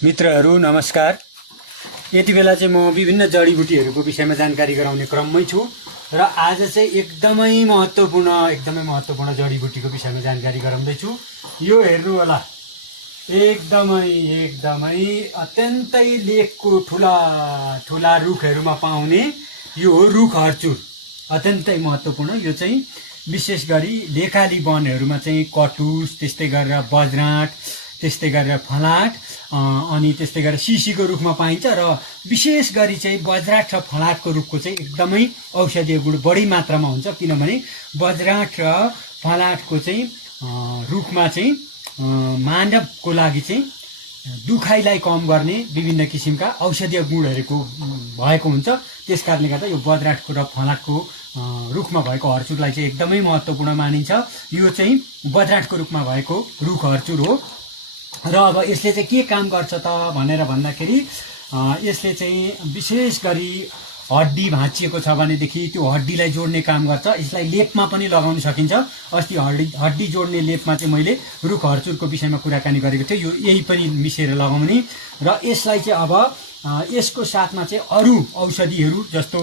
मित्रहरू नमस्कार। यति बेला चाहिँ म विभिन्न जडीबुटीहरूको विषयमा जानकारी गराउने क्रममै छु र आज चाहिँ एकदमै महत्त्वपूर्ण जडीबुटीको विषयमा जानकारी गराउँदैछु। यो हेर्नु होला, एकदमै अत्यन्तै लेकको ठुला रुखहरूमा पाउने यो हो रुख हर्चुर। अत्यन्तै महत्त्वपूर्ण। यो चाहिँ विशेष गरी लेकाली वनहरूमा चाहिँ कटुस, त्यस्तै गरेर बज्राँट, त्यस्तै गरेर फलाट अनि त्यस्तै गरेर सिसीको रुखमा पाइन्छ र विशेष गरी चाहिँ बज्राँट र फलाटको रुखको चाहिँ एकदमै औषधीय गुण बढी मात्रामा हुन्छ। किनभने बज्राँट र फलाटको चाहिँ रुखमा चाहिँ मानवको लागि चाहिँ दुखाइलाई कम गर्ने विभिन्न किसिमका औषधीय गुणहरूको भएको हुन्छ। त्यसकारणले गर्दा यो बज्राँटको र फलाटको रुखमा भएको हर्चुरलाई चाहिँ एकदमै महत्त्वपूर्ण मानिन्छ। यो चाहिँ बज्राँटको रुखमा भएको रुख हर्चुर हो र अब यसले चाहिँ के काम गर्छ त भनेर भन्दाखेरि यसले चाहिँ विशेष गरी हड्डी भाँचिएको छ भनेदेखि त्यो हड्डीलाई जोड्ने काम गर्छ। यसलाई लेपमा पनि लगाउन सकिन्छ। अस्ति हड्डी जोड्ने लेपमा चाहिँ मैले रुख हर्चुरको विषयमा कुराकानी गरेको थिएँ। यो यही पनि मिसेर लगाउने र यसलाई चाहिँ अब यसको साथमा चाहिँ अरू औषधिहरू जस्तो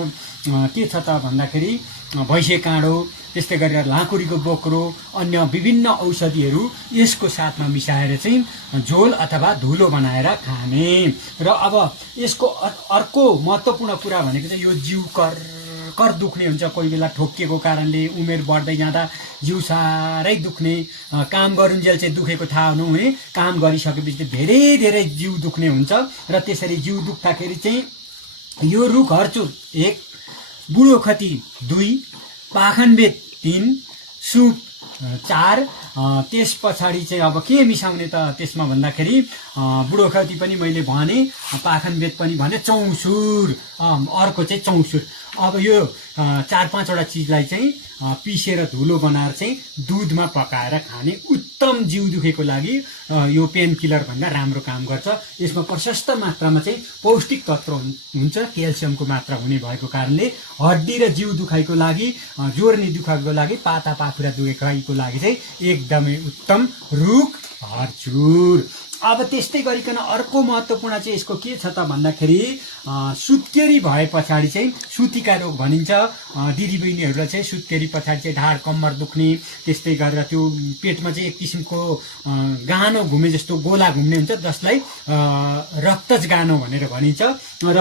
के छ त भन्दाखेरि भैँसे काँडो, त्यस्तै गरेर लाँकुरीको बोक्रो, अन्य विभिन्न औषधिहरू यसको साथमा मिसाएर चाहिँ झोल अथवा धुलो बनाएर खाने। र अब यसको अर्को महत्त्वपूर्ण कुरा भनेको चाहिँ यो जिउ कर दुख्ने हुन्छ। कोही बेला ठोकिएको कारणले उमेर बढ्दै जाँदा जिउ साह्रै दुख्ने, काम गरुन्जेल चाहिँ दुखेको थाहा नहुने, काम गरिसकेपछि धेरै जिउ दुख्ने हुन्छ। र त्यसरी जिउ दुख्दाखेरि चाहिँ यो रुख हर्चुर 1, बुढोखती 2, पाखनबेत 3, सुप 4, त्यस पछाडि चाहिँ अब के मिसाउने त त्यसमा भन्दाखेरि बुढोखती पनि मैले भने, पाखनबेत पनि भने, चौसुर अर्को चाहिँ चौसुर। अब यो 4-5 वटा चिजलाई चाहिँ पिसेर धुलो बनाएर चाहिँ दुधमा पकाएर खाने उत्तम जिउ दुखेको लागि यो पेन किलर भन्दा राम्रो काम गर्छ। यसमा प्रशस्त मात्रामा चाहिँ पौष्टिक तत्त्व हुन्छ, क्याल्सियमको मात्रा हुने भएको कारणले हड्डी र जिउ दुखाइको लागि, जोर्नी दुखाइको लागि, पाता पाखुरा दुखाइको लागि चाहिँ एकदमै उत्तम रुख हर्चुर। अब त्यस्तै गरिकन अर्को महत्त्वपूर्ण चाहिँ यसको के छ त भन्दाखेरि सुत्केरी भए पछाडि चाहिँ सुतिका रोग भनिन्छ। दिदीबहिनीहरूलाई चाहिँ सुत्केरी पछाडि चाहिँ ढाड कम्मर दुख्ने, त्यस्तै गरेर त्यो पेटमा चाहिँ एक किसिमको गानो घुमे जस्तो गोला घुम्ने हुन्छ, जसलाई रक्तज गानो भनेर भनिन्छ। र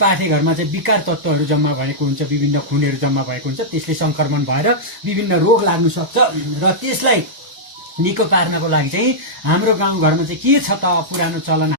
पाठेघरमा चाहिँ विकार तत्त्वहरू जम्मा भएको हुन्छ, विभिन्न खुनहरू जम्मा भएको हुन्छ। त्यसले सङ्क्रमण भएर विभिन्न रोग लाग्न सक्छ र त्यसलाई निको पार्नको लागि चाहिँ हाम्रो गाउँघरमा चाहिँ के छ त पुरानो चलन